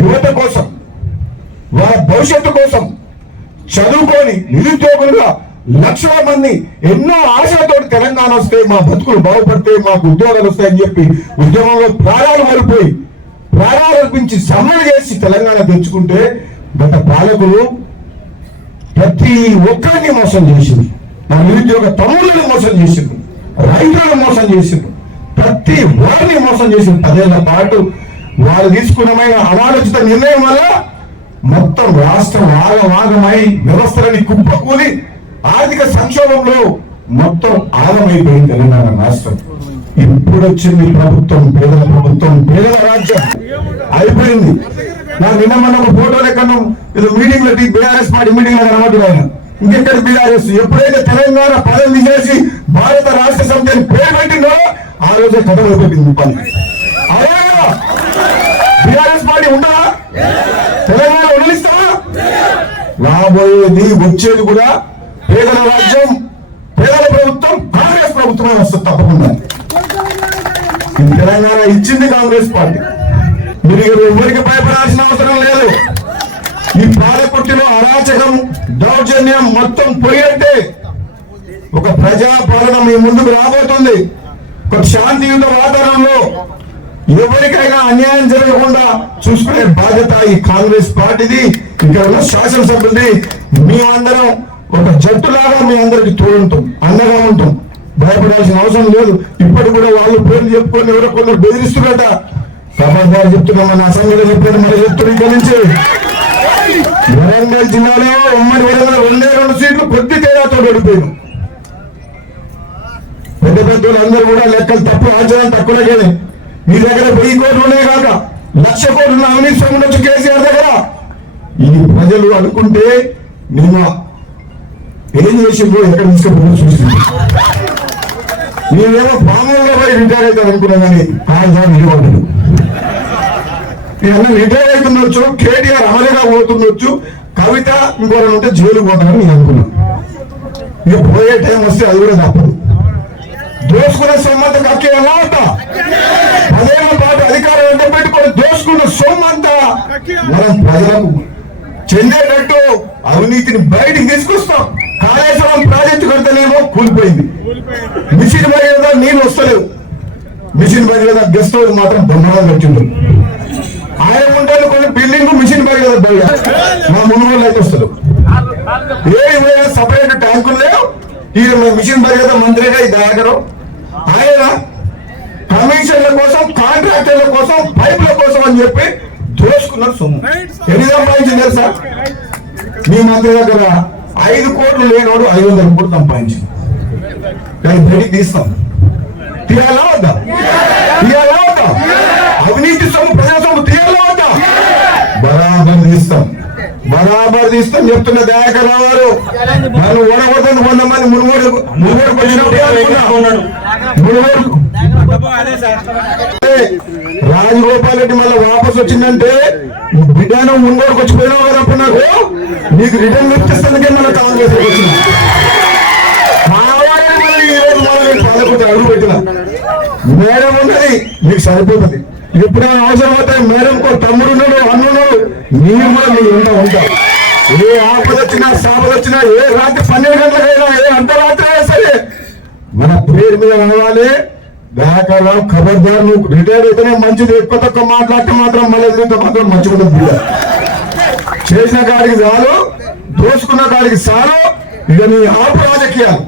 యువత కోసం, వాళ్ళ భవిష్యత్తు కోసం చదువుకొని నిరుద్యోగులుగా లక్షల మంది ఎన్నో ఆశలతో తెలంగాణ వస్తే మా బతుకులు బాగుపడితే మాకు ఉద్యోగాలు వస్తాయని చెప్పి ఉద్యమంలో ప్రాణాలు మారిపోయి ప్రాణాలు అర్పించి సమ్మె చేసి తెలంగాణ తెచ్చుకుంటే గత పాలకులు ప్రతి ఒక్కరిని మోసం చేసింది. నా నిరుద్యోగ తమ్ముళ్ళని మోసం చేసిండ్రు, రైతులను మోసం చేసిండ్రు, ప్రతి వారిని మోసం చేసిండ్రు. 10 ఏళ్ల పాటు వాళ్ళు తీసుకున్నమైన అనాలోచిత నిర్ణయం వల్ల మొత్తం రాష్ట్రం ఆగమాగమై వ్యవస్థలని కుప్పకూలి ఆర్థిక సంక్షోభంలో మొత్తం ఆగమైపోయింది తెలంగాణ రాష్ట్రం. ఇప్పుడు వచ్చింది ప్రభుత్వం, పేదల ప్రభుత్వం, పేదల రాజ్యం అయిపోయింది. నాకు నిన్న మన ఫోటోలు ఎక్కడ ఏదో మీటింగ్ లో బీఆర్ఎస్ పార్టీ మీటింగ్ లో కనబడుతుంది. ఆయన ఇంకెక్కడ బీఆర్ఎస్ ఎప్పుడైతే తెలంగాణ పదవి తీసేసి భారత రాష్ట్ర సమితిని పేరు పెట్టిందో ఆ రోజే కథ అయిపోయింది పని. అదే బీఆర్ఎస్ పార్టీ ఉందా? తెలంగాణ వదిలిస్తావా? రాబోయేది వచ్చేది కూడా పేదల రాజ్యం, పేదల ప్రభుత్వం, కాంగ్రెస్ ప్రభుత్వమే వస్తుంది తప్పకుండా. తెలంగాణ ఇచ్చింది కాంగ్రెస్ పార్టీ. మీరు ఎవరికి భయపడాల్సిన అవసరం లేదు. ఈ పాలకుర్తిలో అరాచకం, దౌర్జన్యం మొత్తం పోయంటే ఒక ప్రజా పాలన మీ ముందుకు రాబోతుంది. ఒక శాంతియుత వాతావరణంలో ఎవరికైనా అన్యాయం జరగకుండా చూసుకునే బాధ్యత ఈ కాంగ్రెస్ పార్టీది, ఇక్కడ ఉన్న శాసనసభ్యులది. మీ అందరం ఒక జట్టులాగా మీ అందరికి తోడుంటాం, అండగా ఉంటాం. భయపడాల్సిన అవసరం లేదు. ఇప్పటి కూడా వాళ్ళు పేర్లు చెప్పుకొని ఎవరో కొందరు బెదిరిస్తున్నట. ఖబర్దారు చెప్తున్నా, మన అసెంబ్లీలో చెప్పారు, మరి చెప్తున్నా. ఇక్కడ నుంచి వరంగల్ జిల్లాలో ఉమ్మడి వరంగల్ 2 సీట్లు కొద్ది తేడాతో ఓడిపోయారు. పెద్ద పెద్దలు అందరూ కూడా లెక్కలు తప్పు, ఆచరణ తక్కువనే. మీ దగ్గర 1000 కోట్లు ఉన్నాయి కాక 1,00,000 కోట్లు అవినీతి సొమ్ము ఉండొచ్చు కేసీఆర్ దగ్గర. ఇది ప్రజలు అనుకుంటే నేను ఏం చేసిందో ఎక్కడ తీసుకుపోయి చూసింది. నేనేమో పాముల్లో పోయి రిటైర్ అవుతాను అనుకున్నా, కానీ కాదు నిలబడ్డాడు. నేను రిటైర్ అవుతుండొచ్చు, కేటీఆర్ అమలుగా పోతుండొచ్చు, కవిత ఇంకోటి ఉంటే జైలు పోతానని నేను అనుకున్నాను. ఇక పోయే టైం వస్తే అది కూడా తప్పదు. దోసుకున్న సొమ్మంతా కక్కే ఎలా ఉంటా? 10 ఏళ్ల పాటు అధికారం ఎంత పెట్టుకొని దోసుకున్న సొమ్మంతా మనం ప్రజలకు చెందేటట్టు అవినీతిని బయటికి తీసుకొస్తాం. కాళేశ్వరం ప్రాజెక్టు కడితేనేమో కూలిపోయింది. మిషన్ భగీరథ నీళ్ళు వస్తలేవు. మిషన్ భగీరథ గెస్ట్ హౌస్ మాత్రం బ్రహ్మాండంగా వచ్చిండ్రు. ఆయన ఉంటారు కొన్ని బిల్డింగ్ మిషన్ భగీరథ మా మునుగోలు అయితే వస్తారు. ఏ సపరేట్ ట్యాంకులు లేవు. ఈ మిషన్ భగీరథ మంత్రిగా ఈ దయాకరం ఆయన కమిషన్ల కోసం, కాంట్రాక్టర్ల కోసం, పైపుల కోసం అని చెప్పి దోసుకున్నారు సొమ్ము. ఎన్ని సంపాదించింది తెలుసా? మీ మంత్రి దగ్గర 5 కోట్లు లేనోడు 500 కోట్లు సంపాదించింది. కానీ బయటికి తీస్తాం. తీయాలా వద్దా? తీయాలా వద్దా? అవినీతి సొమ్ము, ప్రజా సొమ్ము తీయాలా వద్దా? బరాబర్ తీస్తాం, బరాబర్ తీస్తాం చెప్తున్న దయాకర్ రావు గారు. నన్ను ఓడగొడుతుంది కొంతమంది. మునుగోడుకు రాజగోపాల్ రెడ్డి మళ్ళీ వాపస్ వచ్చిందంటే బిడ్డను మునుగోడుకు వచ్చిపోయినావు కదా. అప్పుడు నాకు నీకు రిటర్న్ ఇప్పిస్తానికే మన కాంగ్రెస్ వచ్చింది. అడుగు పెట్టిన మేడం ఉన్నది, మీకు సరిపోతుంది. ఎప్పుడైనా అవసరం అవుతాయి మేడంకో తమ్ముడు ఉన్నాడు, అన్నున్నాడు, మీరు కూడా మీ ఇంట ఉంటారు. ఏ ఆపద వచ్చినా, సాపద వచ్చినా, ఏ రాత్రి 12 గంటలకైనా, ఏ అర్ధరాత్రి అయినా సరే మన పేరు మీద రావాలి. దయాకర్ రావు ఖబర్దార్, నువ్వు రిటైర్ అయితేనే మంచిది. ఎక్కువ తక్కువ మాట్లాడితే మాత్రం మళ్ళీ మాత్రం మంచిగా చేసిన కాడికి చాలు, దోసుకున్న కాడికి చాలు. ఇక నీ ఆపు రాజకీయాలు